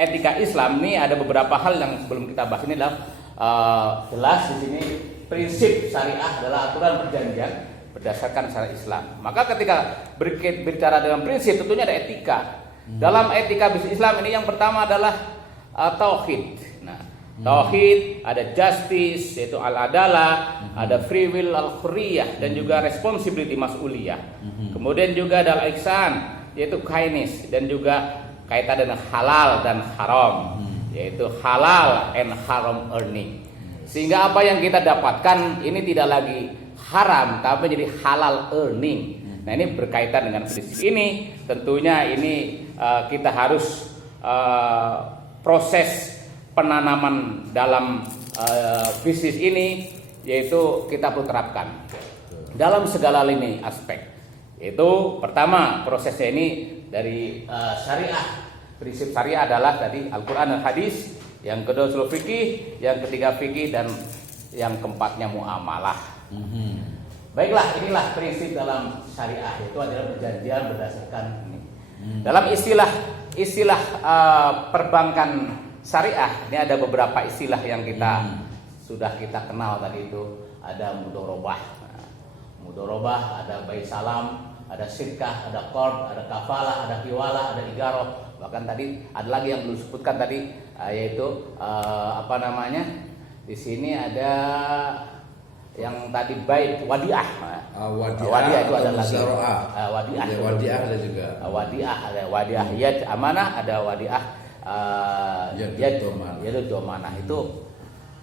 etika Islam ini ada beberapa hal yang sebelum kita bahas ini adalah jelas di sini prinsip syariah adalah aturan perjanjian berdasarkan syariat Islam. Maka ketika berbicara dalam prinsip tentunya ada etika. Dalam etika bisnis Islam ini yang pertama adalah tauhid. Nah, tauhid ada justice yaitu al-adalah, ada free will al-hurriyah dan juga responsibility mas'uliyah. Kemudian juga ada al-ihsan yaitu kindness dan juga kaitan dengan halal dan haram yaitu halal and haram earning. Sehingga apa yang kita dapatkan ini tidak lagi haram tapi jadi halal earning. Nah, ini berkaitan dengan prinsip ini. Tentunya ini kita harus proses penanaman dalam bisnis ini yaitu kita perlu terapkan dalam segala lini aspek. Yaitu pertama prosesnya ini dari syariah. Prinsip syariah adalah tadi Al-Quran dan Hadis, yang kedua usul fikih, yang ketiga fikih, dan yang keempatnya muamalah. Baiklah, inilah prinsip dalam syariah, itu adalah perjanjian berdasarkan ini. Dalam istilah perbankan syariah ini ada beberapa istilah yang sudah kita kenal tadi itu. Ada mudorobah, ada bai salam, ada sirkah, ada qard, ada kafalah, ada hiwalah, ada igaroh. Bahkan tadi ada lagi yang belum disebutkan tadi yaitu di sini ada yang tadi bait wadiah. Wadiah itu ada lagi. Wadiah ada juga. Wadiah yad amanah, ada wadiah yad domanah. Itu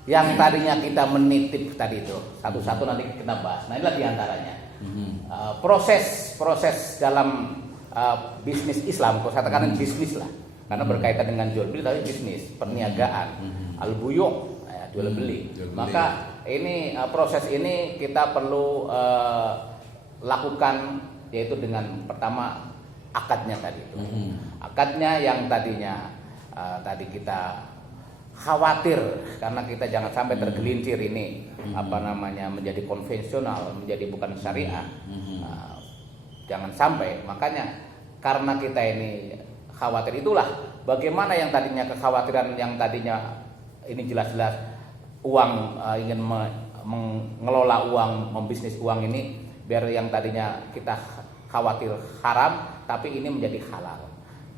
yang tadinya kita menitip tadi itu. Satu-satu nanti kita bahas. Nah, inilah diantaranya. Proses dalam bisnis Islam, kalau saya katakan bisnis lah, karena berkaitan dengan jual beli tapi bisnis, perniagaan, al-buyu', jual beli. Maka ini proses ini kita perlu lakukan yaitu dengan pertama akadnya tadi itu. Akadnya yang tadinya tadi kita khawatir karena kita jangan sampai tergelincir ini menjadi konvensional, menjadi bukan syariah. Jangan sampai, makanya karena kita ini khawatir itulah bagaimana yang tadinya kekhawatiran yang tadinya ini jelas-jelas uang ingin mengelola uang, membisnis uang ini biar yang tadinya kita khawatir haram tapi ini menjadi halal.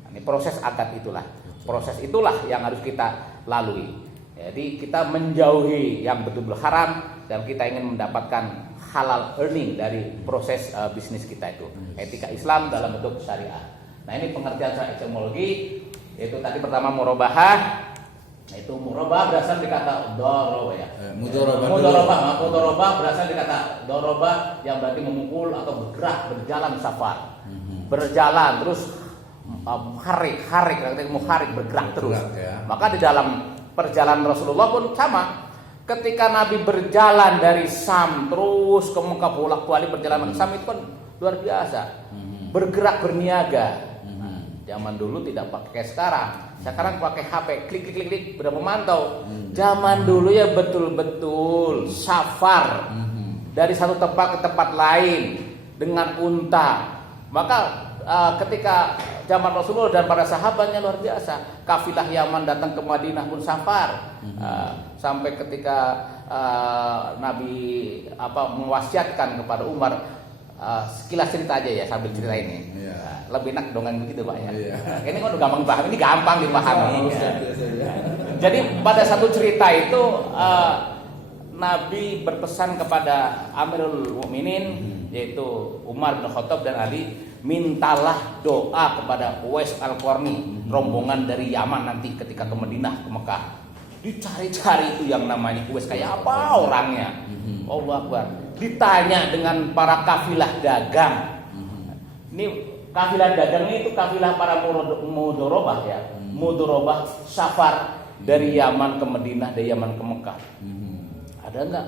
Ini proses akad itulah. Proses itulah yang harus kita lalui. Jadi kita menjauhi yang betul-betul haram dan kita ingin mendapatkan halal earning dari proses bisnis kita itu. Etika Islam dalam bentuk syariah. Nah, ini pengertian secara etimologi yaitu tadi pertama murabahah. Itu murabah berasal dari kata doroba ya. Mudorobah berasal dari kata doroba yang berarti memukul atau bergerak, berjalan safar. Berjalan terus harik bergerak terus. Ya. Maka di dalam perjalanan Rasulullah pun sama. Ketika Nabi berjalan dari Sam terus ke Mekah bolak-balik perjalanan ke Sam itu kan luar biasa. Bergerak berniaga. Zaman dulu tidak pakai sekarang. Sekarang pakai HP, klik sudah memantau. Zaman dulu ya betul-betul safar dari satu tempat ke tempat lain dengan unta. Maka ketika zaman Rasulullah dan para sahabatnya luar biasa. Kafilah Yaman datang ke Madinah pun safar. Sampai ketika Nabi mewasiatkan kepada Umar, sekilas cerita aja ya sambil cerita ini. Lebih enak dongeng begitu Pak ya. Ini kan udah gampang paham, ini gampang dipahami. Jadi pada satu cerita itu Nabi berpesan kepada Amirul Mukminin yaitu Umar bin Khattab dan Ali, mintalah doa kepada Uwais Al-Qarni, rombongan dari Yaman nanti ketika ke Madinah, ke Mekah. Dicari-cari itu yang namanya Uwais kayak apa orangnya. Allahu Akbar. Ditanya dengan para kafilah dagang. Ini kafilah dagang itu kafilah para mudorobah ya. Mudorobah safar dari Yaman ke Madinah, dari Yaman ke Mekah. Ada enggak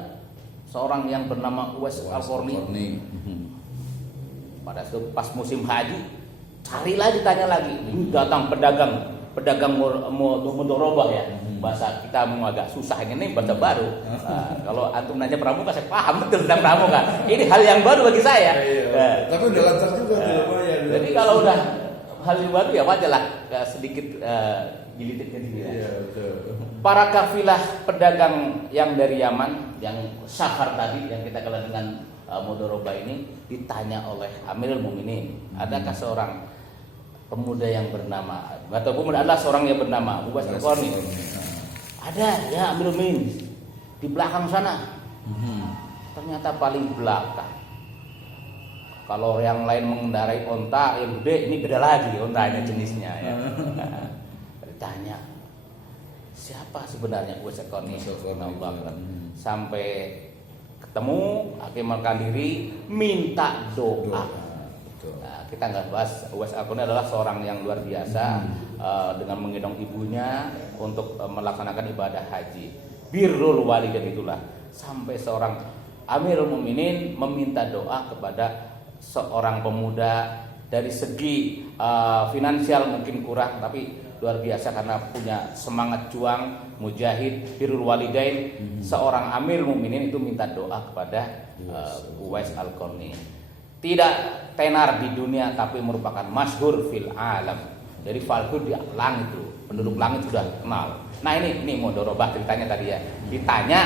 seorang yang bernama Uwais Al-Qarni? Pada saat pas musim haji, carilah ditanya lagi. Datang pedagang mudorobah ya. Bahasa kita mau agak susah ini bahasa baru. Kalau antum nanya pramuka saya paham betul tentang pramuka. Ini hal yang baru bagi saya. Tapi udah lancar juga tuh. Jadi kalau udah hal yang baru ya wajarlah sedikit gilitiknya di sini. Iya, betul. Para kafilah pedagang yang dari Yaman, yang safar tadi yang kita kenal dengan mudharabah ini, ditanya oleh Amirul Mukminin, adakah seorang pemuda yang bernama, atau pemuda adalah seorang yang bernama Uwais Al-Qarni? Ada ya Amirul Mukminin, di belakang sana. Ternyata paling belakang. Kalau yang lain mengendarai onta yang gede, ini beda lagi ontanya jenisnya ya. Ditanya, siapa sebenarnya Uwais Al-Qarni? Sampai ketemu, akhirnya diri, minta doa. Nah, kita nggak bahas Uwais Al-Qarni adalah seorang yang luar biasa dengan menggendong ibunya untuk melaksanakan ibadah haji. Birrul walidain itulah, sampai seorang Amirul Mukminin meminta doa kepada seorang pemuda dari segi finansial mungkin kurang, tapi luar biasa karena punya semangat juang, mujahid, birrul walidain. Seorang Amirul Mukminin itu minta doa kepada Uwais Al-Qarni. Tidak tenar di dunia tapi merupakan masyhur fil alam. Jadi falhud di langit itu, penduduk langit sudah kenal. Nah ini mudharabah ceritanya tadi ya. Ditanya,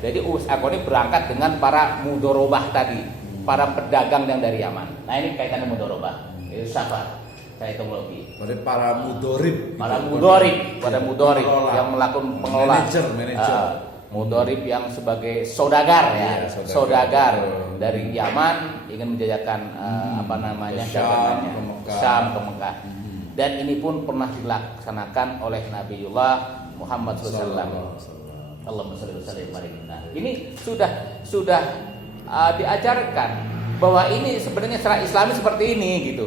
jadi Uwais Al-Qarni berangkat dengan para mudharabah tadi, para pedagang yang dari Yaman. Nah ini kaitannya mudharabah. Itu safar. Etimologi. Para mudorib, pada mudorib yang melakukan pengelola, manajer. Mudorib yang sebagai saudagar ya, saudagar dari Yaman ingin menjajakan Syam ke Mekah. Dan ini pun pernah dilaksanakan oleh Nabiullah Muhammad SAW. Allahumma shalli wa sallim alaihi. Ini sudah diajarkan bahwa ini sebenarnya secara Islami seperti ini gitu.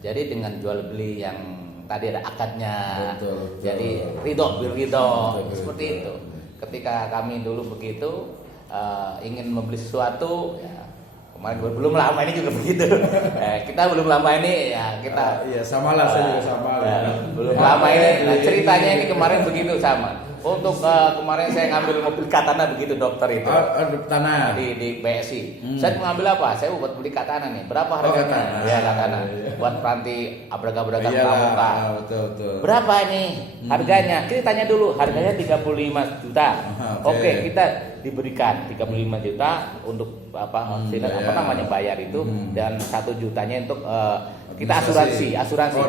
Jadi dengan jual beli yang tadi ada akadnya, betul. Jadi ridho bil ridho seperti itu. Ketika kami dulu begitu ingin membeli sesuatu, ya, kemarin belum lama ini juga begitu. Kita belum lama ini ya kita. Iya samalah saya juga sama. Belum lama ini. Nah, ceritanya ini kemarin begitu sama. Untuk kemarin saya ngambil mobil katana begitu dokter itu tanah di BSI. Saya mengambil apa? Saya buat beli katana nih. Berapa harganya? Ya katana. Buat peranti abrag-abragan pramuka. Betul. Berapa ini harganya? Kita tanya dulu. Harganya 35 juta. Oke, kita diberikan 35 juta untuk namanya bayar itu dan 1 jutanya untuk kita asuransi.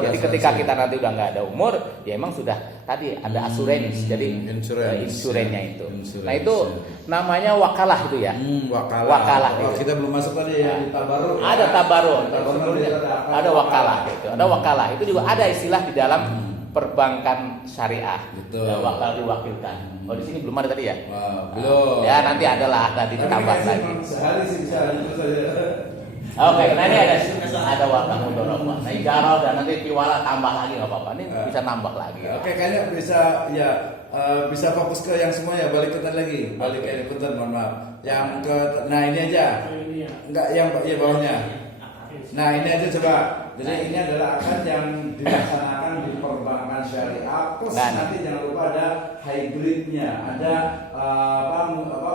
Jadi ketika kita nanti udah nggak ada umur, ya emang sudah tadi ada asuransi. Jadi insurannya itu. Nah itu namanya wakalah itu ya. Wakalah. Kita belum masuk tadi ya. Tabaruk. Ada tabaruk. Ada wakalah itu. Ada wakalah itu juga ada istilah di dalam perbankan syariah. Wakal diwakilkan. Oh di sini belum ada tadi ya? Belum. Ya nanti adalah nanti ditambah lagi. Sehari sih bisa itu saja. Oke, nah ini ada wakal mudharabah. Nah ijarah dan nanti tiwala tambah lagi nggak apa-apa. Ini bisa nambah lagi. Oke, kayaknya bisa fokus ke yang semua ya. Balik ikutan lagi. Balik ke ikutan, mohon maaf. Yang ke, nah ini aja. Enggak yang bawahnya. Nah ini aja coba. Jadi ini adalah akad yang dilaksanakan di perbankan syariah. Plus nanti jangan lupa ada hybridnya, ada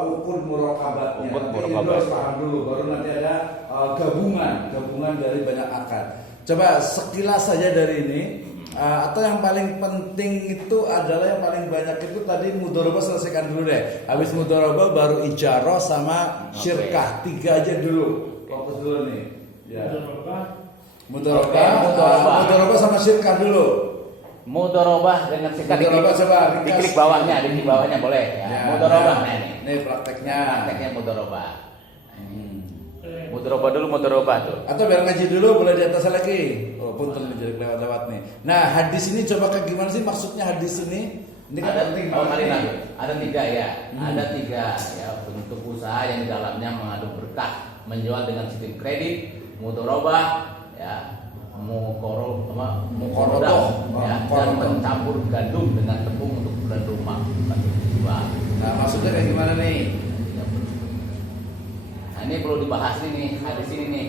ukur murakabatnya. Ini harus paham dulu. Baru nanti ada gabungan dari banyak akad. Coba sekilas saja dari ini. Atau yang paling penting itu adalah yang paling banyak itu tadi mudharabah selesaikan dulu deh. Habis mudharabah baru ijarah sama syirkah. 3 aja dulu. Fokus dulu nih. Ya. Mudharabah sama syirkah dulu. Mudharabah dengan syirkah diklik bawahnya boleh ya. Mudharabah ini prakteknya mudharabah. Mudharabah tuh. Atau biar ngaji dulu boleh di atas lagi. Oh, punten jadi lewat nih. Nah, hadis ini coba kayak gimana sih maksudnya hadis ini? Ini kan penting. Ada 3 ya. Ada 3 ya bentuk usaha yang di dalamnya mengandung berkah, menjual dengan sistem kredit, mudharabah ya, mukorodah ya, dan mencampur gandum dengan tepung untuk bulan rumah. Nah, maksudnya kayak gimana nih? Nah, ini perlu dibahas nih hadis ini nih.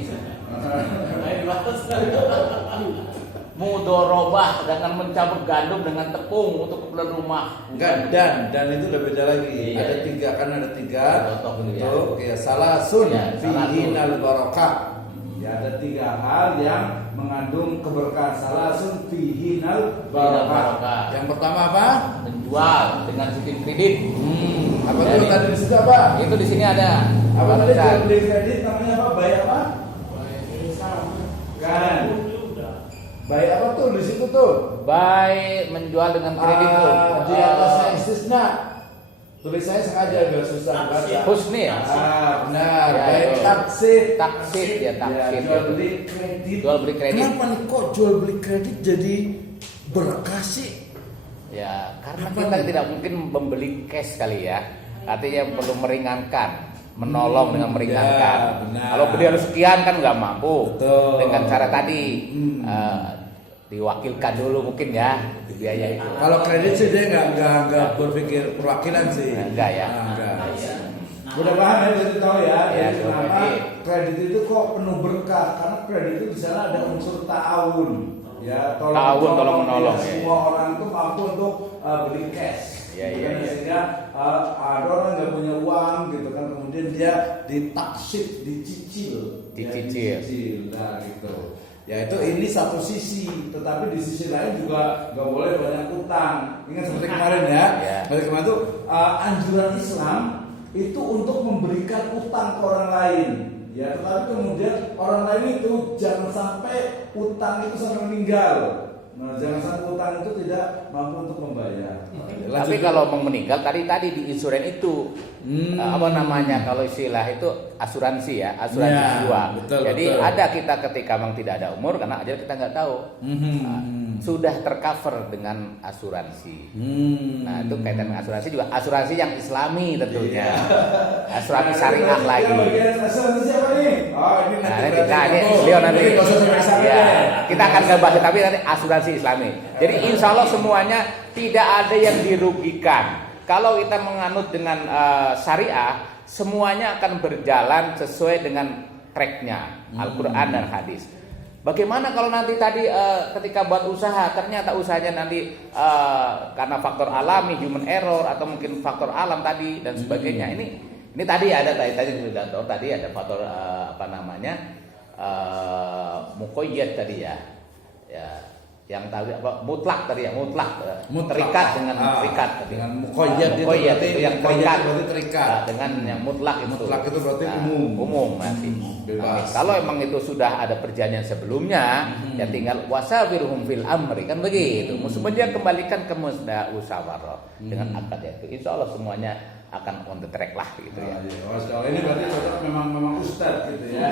Mudharabah dengan mencampur gandum dengan tepung untuk keperluan rumah. Enggak, dan itu udah beda lagi. Iya. Ada 3 kan ada 3 untuk ya salasun fihi al barakah. Ya ada 3 hal yang mengandung keberkahan. Salasun fihinal Barakah. barakah. Yang pertama apa? Menjual dengan sistem kredit. Apa Jadi, tuh tadi di situ apa? Itu di sini ada. Apa tadi Barusan. jual beli kredit namanya apa? Bayi apa? Kan. Bayi apa tuh di situ tuh? Baik menjual dengan kredit tuh. Di atasnya istisna. Tulisannya sengaja biar susah baca. Husni ya? Benar. Ya, Baik itu. taksid. Taksid ya, taksid. Jual beli kredit. Jual beli kredit. Kenapa nih kok jual beli kredit jadi berkah sih? Ya, karena Apa kita nih? tidak mungkin membeli cash kali ya. Artinya perlu meringankan, menolong dengan meringankan. Ya, benar. Kalau beli harus sekian kan nggak mampu. Betul. Dengan cara tadi Hmm. diwakilkan dulu mungkin ya biaya itu. Kalau kredit sih dia nggak berpikir perwakilan sih. Enggak ya. Enggak. Udah paham ya, jadi tahu ya. Ya, Jadi jual kenapa kredit. kredit itu kok penuh berkah? Karena kredit itu di sana ada unsur ta'awun. Ya, Ta'awun, tolong menolong, ya. ya. Semua orang itu mampu untuk beli cash. Ya, Gitu ya, kan, ya. Sehingga ada orang nggak punya uang gitu kan, kemudian dia ditaksir, dicicil. Ya, Dicicil. Nah gitu. Ya itu ini satu sisi, tetapi di sisi lain juga nggak boleh banyak utang. Ingat seperti kemarin ya, Ya. seperti kemarin itu anjuran Islam itu untuk memberikan utang ke orang lain. Ya, tetapi kemudian orang lain itu jangan sampai utang itu sampai meninggal. Nah, jangan sampai utang itu tidak mampu untuk membayar. Tapi kalau mau meninggal tadi di insuran itu apa namanya kalau istilah itu asuransi ya, asuransi Ya, jiwa. betul, Jadi betul. ada kita ketika memang tidak ada umur karena aja kita nggak tahu. Sudah tercover dengan asuransi. Nah itu kaitan dengan asuransi juga asuransi yang Islami tentunya, asuransi syariah lagi. Bagian asuransi siapa nih? Oh ini Nah, nanti. ini beliau nanti. Nggak usah sampai sana Ya, deh. kita akan bahas tapi nanti asuransi Islami. Jadi insya Allah semuanya tidak ada yang dirugikan. Kalau kita menganut dengan syariah, semuanya akan berjalan sesuai dengan tracknya Al-Quran dan hadis. Bagaimana kalau nanti tadi ketika buat usaha ternyata usahanya nanti karena faktor alami, human error atau mungkin faktor alam tadi dan sebagainya. Ini tadi ada tadi ada faktor apa namanya muqayyad tadi ya. Ya, yang tadi apa mutlak tadi ya, mutlak. Terikat dengan terikat tadi. Dengan muqayyad itu Muqayyad berarti itu yang muqayyad terikat. berarti terikat. Dengan yang mutlak itu. Mutlak itu berarti umum. Umum nanti. Bebas. Nah, kalau emang itu sudah ada perjanjian sebelumnya, ya tinggal wasawirhum fil amri kan begitu. Muslimnya kembalikan ke musyawarah dengan akad itu. Insya Allah semuanya akan on the track lah gitu ya. Kalau ini berarti cocok memang ustadz gitu ya.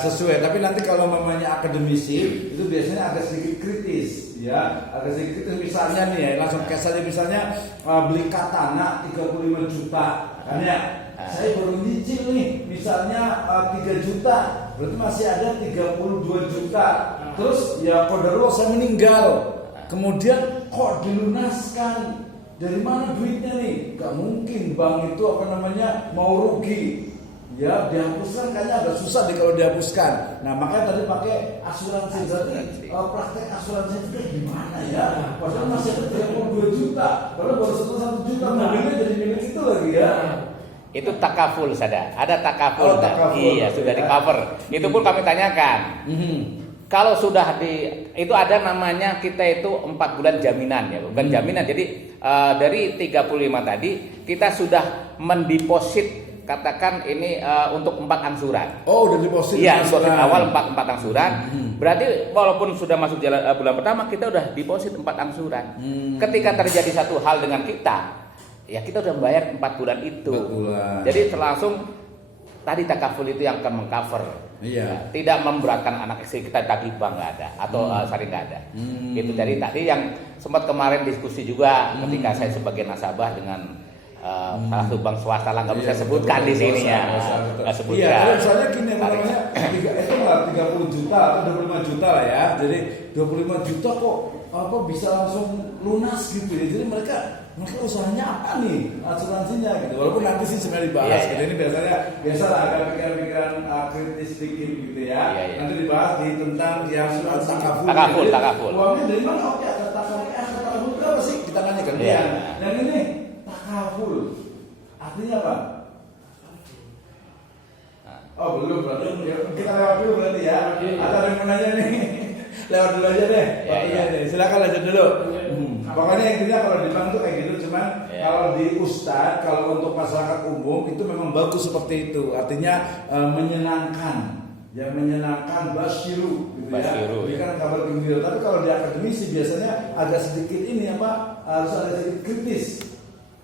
Sesuai. Tapi nanti kalau mamanya akademisi itu biasanya agak sedikit kritis ya. Agak sedikit kritis misalnya nih ya, langsung cash saja misalnya beli katana 35 juta kan ya. Saya baru nyicil nih misalnya 3 juta, berarti masih ada 32 juta. Terus ya qadarullah saya meninggal. Kemudian kok dilunaskan? Dari mana duitnya nih? Gak mungkin bank itu apa namanya mau rugi. Ya dihapuskan kayaknya agak susah deh kalau dihapuskan. Nah makanya tadi pakai asuransi. Berarti praktek asuransi itu kayak gimana ya? Padahal masih ada 32 juta. Padahal baru 1 juta mobilnya jadi milik itu lagi ya. Itu takaful ada takaful. Oh, takaful. Iya sudah di cover. Itu pun kami tanyakan. Kalau sudah itu ada namanya kita itu 4 bulan jaminan ya, bukan jaminan. Jadi dari 35 tadi kita sudah mendeposit katakan ini untuk 4 angsuran. Oh udah deposit. Iya, deposit awal 4 angsuran. Berarti walaupun sudah masuk jalan bulan pertama kita udah deposit 4 angsuran. Ketika terjadi satu hal dengan kita, ya kita udah bayar 4 bulan itu. 4 bulan. Jadi langsung tadi takaful itu yang akan mengcover. Iya. Ya, tidak memberatkan anak istri kita tagih bank nggak ada atau sering nggak ada. Itu dari tadi yang sempat kemarin diskusi juga ketika saya sebagai nasabah dengan salah satu bank swasta lah nggak bisa sebutkan di sini ya. Nggak sebutkan. Iya, kalau misalnya gini namanya itu nggak 30 juta atau 25 juta lah ya. Jadi 25 juta kok apa bisa langsung lunas gitu ya. Jadi mereka usahanya apa nih asuransinya gitu. Walaupun nanti sih sebenarnya dibahas gitu. Ini biasa lah agak pikiran-pikiran kritis sedikit gitu ya. Nanti dibahas di tentang yang takaful. Takaful. Uangnya dari mana? Oke, ada takaful berapa sih? Kita nanya kan. Iya. Yang ini takaful. Artinya apa? Oh belum berarti ya, kita lewat dulu berarti ya. Ada yang mau nanya nih. Lewat dulu aja deh. Ya, Waktunya ya. deh. Silakan lanjut dulu. Pokoknya intinya kalau di bank itu kayak gitu, cuman Ya. kalau di Ustadz, kalau untuk masyarakat umum itu memang bagus seperti itu. Artinya menyenangkan, ya menyenangkan basyiru, gitu Basyiru, ya. Ini ya. kan kabar gembira. Tapi kalau di akademisi biasanya agak sedikit ini apa, harus ada sedikit kritis.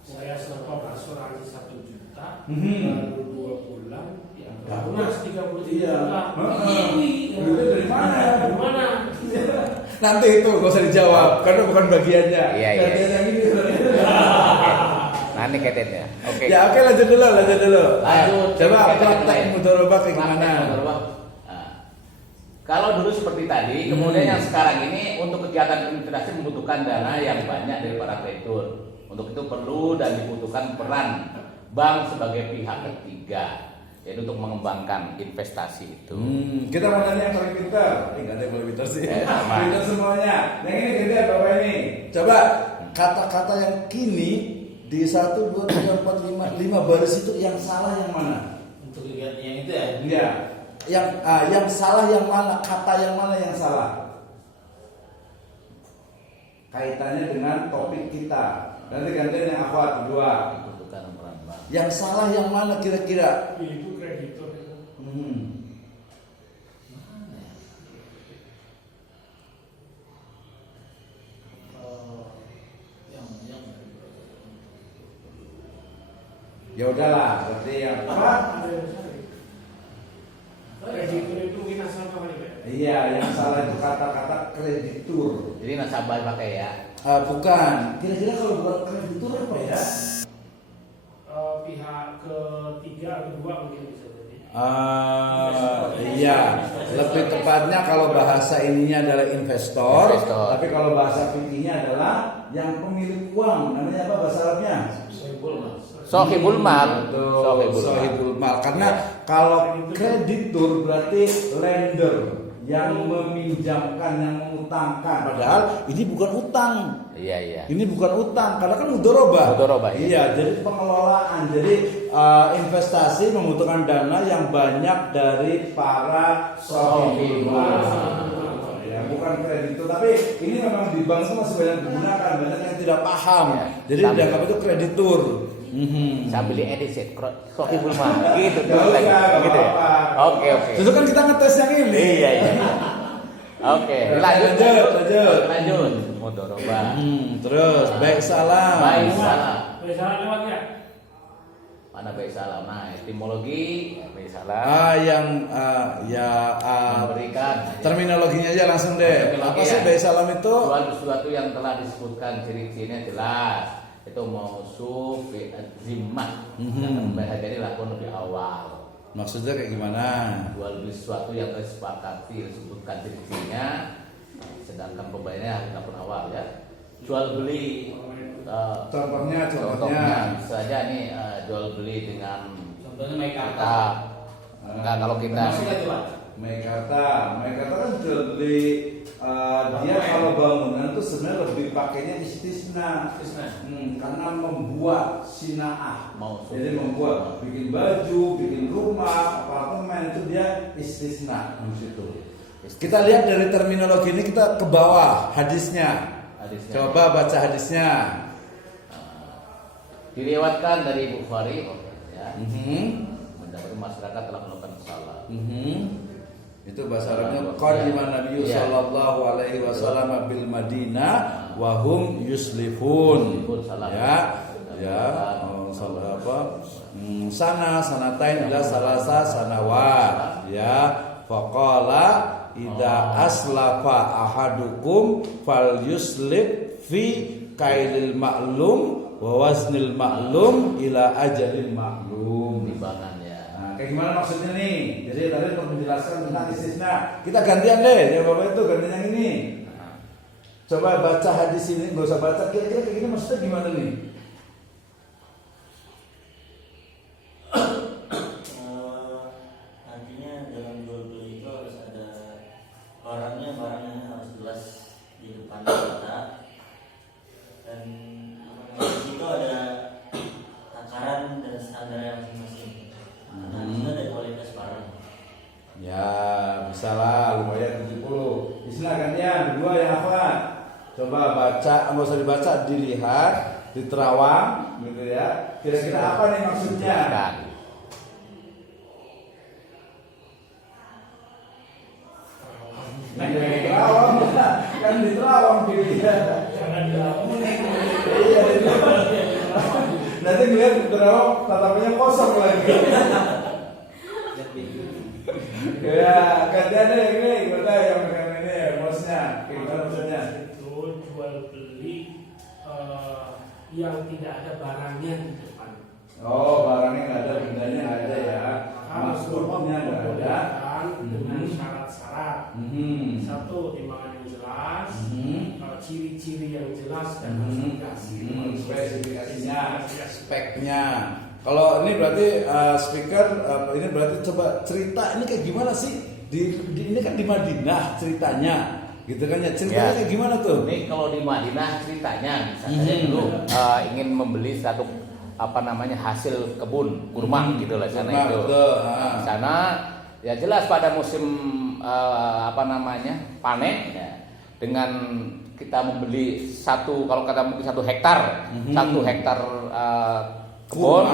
Saya stop asuransi 1 juta, Mhm. baru 2 bulan, ya Dapat. lunas 33 Iya. juta. Heeh. Ini, Duitnya dari mana? Dari mana? Nanti itu gak usah dijawab karena bukan bagiannya. Iya, iya. Bagian yang ini. Nah ini kaitannya. Oke. Ya oke lanjut dulu. Lanjut. Coba Kaitan praktek lain. mudharabah kayak Praktek gimana? mudharabah. Nah, kalau dulu seperti tadi, kemudian yang sekarang ini untuk kegiatan investasi membutuhkan dana yang banyak dari para kreditur. Untuk itu perlu dan dibutuhkan peran bank sebagai pihak ketiga, yaitu untuk mengembangkan investasi itu. Kita mau nanya yang paling pintar. Nggak ada yang paling pintar sih. Sama. Pintar semuanya. Yang ini gantian bapak ini. Coba kata-kata yang kini di 1, 2, 3, 4, 5 baris itu yang salah yang mana? Untuk kegiatan yang itu ya? Iya. Yang salah yang mana? Kata yang mana yang salah? Kaitannya dengan topik kita. Nanti gantian yang akhwat kedua. Dibutuhkan peran bank. Yang salah yang mana kira-kira? Itu kreditor itu. Yang Ya udahlah, berarti yang apa? ada yang salah. Kreditor itu mungkin asal kali ya? Iya, yang salah itu kata-kata kreditur. Jadi nasabah pakai ya. Bukan. Kira-kira kalau bukan kreditur apa ya? Pihak ketiga, kedua mungkin bisa jadi. Iya, lebih tepatnya kalau bahasa ininya adalah investor, Investor. tapi kalau bahasa fikihnya adalah yang pemilik uang. Namanya apa bahasa Arabnya? Sohibul mal. Betul, sohibul mal. Karena kalau kreditur berarti lender yang meminjamkan, yang mengutangkan. Padahal ini bukan utang. Iya. Ini bukan utang, karena kan mudharabah. Mudharabah, iya. Iya, jadi pengelolaan. Jadi investasi membutuhkan dana yang banyak dari para sohibul mal. Ya, bukan kreditur, tapi ini memang di bank itu masih banyak digunakan, banyak yang tidak paham. Ya, Jadi sambil- dianggap itu kreditur. Saya beli edit Sohibul mal. Gitu Nggak usah, nggak gitu ya. apa-apa. Oke. Itu kan kita ngetes yang ini. Iya. Oke, lanjut. Mudharabah. Terus baik salam. Baik salam. Salah lewat ya? Mana baik salam? Nah, etimologi baik salam. Memberikan Terminologinya aja langsung deh. Terminologi Apa sih ya. baik salam itu? sesuatu yang telah disebutkan ciri-cirinya jelas. Itu mausuf fi zimmah. Dan jadi lakon lebih awal. Maksudnya kayak gimana? Jual beli sesuatu yang telah disepakati disebutkan ciri-cirinya, sedangkan pembayarannya harus dilakukan awal ya. Jual beli Contohnya. bisa saja nih jual beli dengan Contohnya Meikarta. kita enggak kalau kita Maksudnya itu Pak? Meikarta kan jual beli dia kalau bangunan tuh sebenarnya lebih pakainya istisna. Karena membuat sinaah. Jadi membuat bikin baju, bikin rumah, apartemen itu dia istisna di situ. Kita lihat dari terminologi ini kita ke bawah hadisnya. Coba baca hadisnya. Diriwayatkan dari Bukhari ya. Mendapati masyarakat telah melakukan salah. Itu bahasa Arabnya qadiman Nabi Iya. sallallahu alaihi wasallam bil Madinah wa hum yuslifun. Salah. Ya. Salah apa? Sanatain ila salasa sanawat. Ya. Faqala idza aslafa ahadukum fal yuslif fi kailil ma'lum wa waznil ma'lum ila ajalil ma'lum. Timbangan ya. Nah, kayak gimana maksudnya nih? Jadi tadi untuk menjelaskan tentang istisna, kita gantian deh, ya Bapak itu gantian yang ini. Coba baca hadis ini, nggak usah baca. Kira-kira kayak gini maksudnya gimana nih? Artinya dalam jual beli itu harus ada barangnya harus jelas di depan kita, dan di situ ada takaran dan standar masing-masing. Nah, itu ada kualitas barang. Ya, bisa lah, lumayan 70. Isna gantian. dibaca, nggak usah dibaca, dilihat, diterawang, gitu ya. Kira-kira apa nih maksudnya? Dan Nah, diterawang, kan diterawang pilihnya. Jangan dilamun. Iya, diterawang. Nanti ngeliat diterawang, tatapannya kosong lagi. Ya, gantian deh ini, kita yang megang ini, bosnya. Gimana maksudnya? Itu jual beli yang tidak ada barangnya di depan. Oh, barangnya nggak ada, bendanya nggak ada ya. Harus Masuknya nggak ada. membolehkan dengan syarat-syarat. Satu, timbangan yang jelas, ciri-ciri yang jelas dan spesifikasi. Spesifikasinya, speknya. Kalau ini berarti speaker, ini berarti coba cerita ini kayak gimana sih? Ini kan di Madinah ceritanya, gitu kan ya? Ceritanya Ya. kayak gimana tuh? ini kalau di Madinah ceritanya, misalnya dulu ingin membeli satu hasil kebun kurma gitu lah sana Kurma, itu. betul. Di sana ya jelas pada musim panen ya, dengan kita membeli kalau kata mungkin 1 hektar, 1 hektar kebun,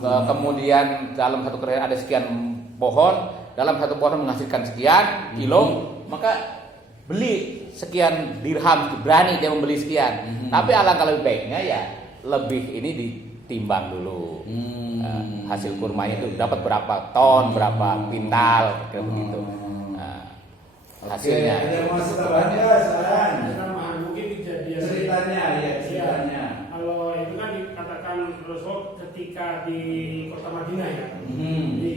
Kurma. kemudian dalam satu keranjang ada sekian pohon, dalam satu pohon menghasilkan sekian kilo, maka beli sekian dirham, berani dia membeli sekian. Tapi alangkah lebih baiknya ya lebih ini ditimbang dulu. Hasil kurmanya itu dapat berapa ton, berapa pintal, kayak begitu. Hasilnya. Oke, ada masuk tambahan nggak, saran? Sama mungkin kejadian Ceritanya, ya ceritanya. Iya. Kalau itu kan dikatakan Rasul ketika di kota Madinah ya. Jadi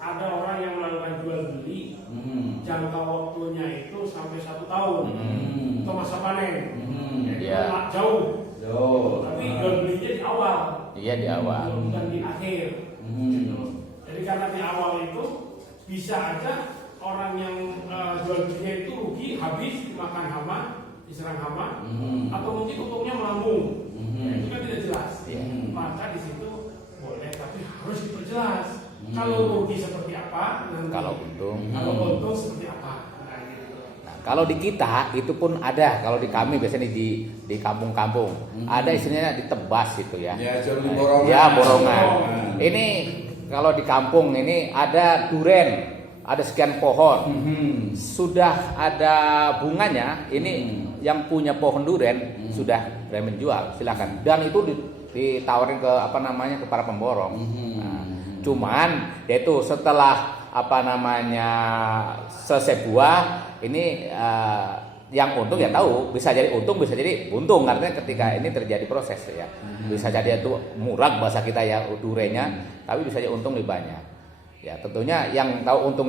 ada orang yang melakukan jual beli, jangka waktunya itu sampai 1 tahun untuk masa panen. Itu Iya. jauh. Tapi jual belinya di awal. Iya, di awal. Bukan di akhir. Gitu. Jadi karena di awal itu bisa aja orang yang jual belinya itu rugi, habis dimakan hama, diserang hama, atau mungkin untungnya melambung. Itu kan tidak jelas. Maka di situ boleh, tapi harus diperjelas. Kalau rugi seperti apa, nanti. Kalau untung. Kalau untung seperti apa. Nah, gitu. Nah, kalau di kita itu pun ada, kalau di kami biasanya di kampung-kampung ada istilahnya ditebas itu ya. Ya, jual beli borongan. Ya, borongan. Ini kalau di kampung ini ada duren, ada sekian pohon. Sudah ada bunganya, ini yang punya pohon duren sudah berani menjual, silakan. Dan itu ditawarin ke ke para pemborong. Nah, cuman yaitu setelah selesai buah ini yang untung ya tahu, bisa jadi untung, bisa jadi buntung, karena ketika ini terjadi proses ya. Bisa jadi itu murah bahasa kita ya durenya, tapi bisa jadi untung lebih banyak. Ya tentunya yang tahu untung